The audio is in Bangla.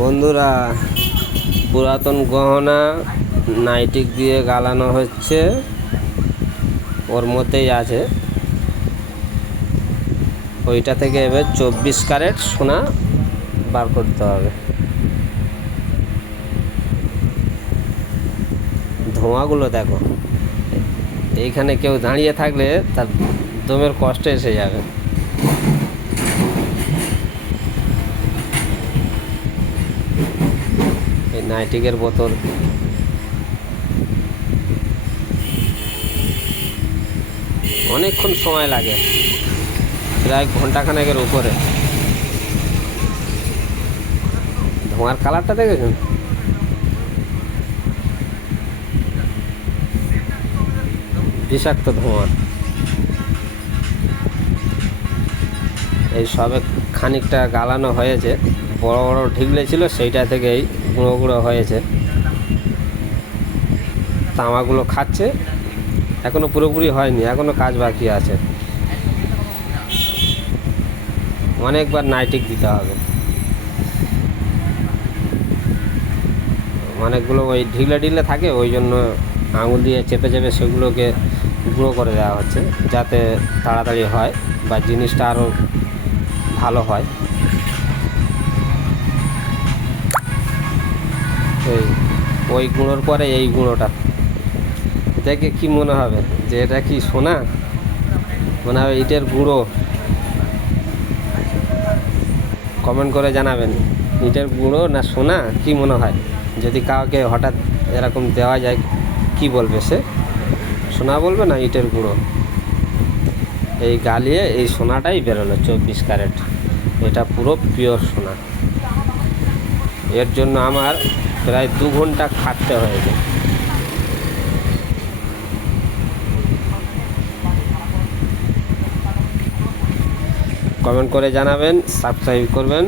বন্ধুরা, পুরাতন গহনা নাইটিক দিয়ে গালানো হচ্ছে। ওর মধ্যেই আছে, ওইটা থেকে এবার 24 ক্যারেট সোনা বার করতে হবে। ধোঁয়াগুলো দেখো, এইখানে কেউ দাঁড়িয়ে থাকলে তার দমের কষ্ট এসে যাবে। এই নাইটিকের বোতল অনেকক্ষণ সময় লাগে, প্রায় ঘন্টাখানেকের উপরে। ধোঁয়ার কালারটা দেখেছেন? বিষাক্ত ধোঁয়া। এই সবে খানিকটা গালানো হয়েছে, বড় বড় ঢিগলে ছিল সেইটা থেকেই গুঁড়ো গুঁড়ো হয়েছে। তামাগুলো খাচ্ছে, এখনো পুরোপুরি হয়নি, এখনো কাজ বাকি আছে। অনেকবার নাইটিক দিতে হবে। অনেকগুলো ওই ঢিলে ঢিলে থাকে, ওই জন্য আঙুল দিয়ে চেপে চেপে সেগুলোকে গুঁড়ো করে দেওয়া হচ্ছে, যাতে তাড়াতাড়ি হয় বা জিনিসটা আরও ভালো হয়। ওই গুঁড়োর পরে এই গুঁড়োটা দেখে কি মনে হবে যে এটা কি সোনা? মনে হবে ইটের গুঁড়ো। কমেন্ট করে জানাবেন, ইটের গুঁড়ো না সোনা কি মনে হয়? যদি কাউকে হঠাৎ এরকম দেওয়া যায়, কি বলবে সে? সোনা বলবে না ইটের গুঁড়ো? এই গালিয়ে এই সোনাটাই বেরোলো 24 ক্যারেট। এটা পুরো পিওর সোনা। এর জন্য আমার প্রায় 2 ঘন্টা খাটতে হয়েছে। কমেন্ট করে জানাবেন, সাবস্ক্রাইব করবেন।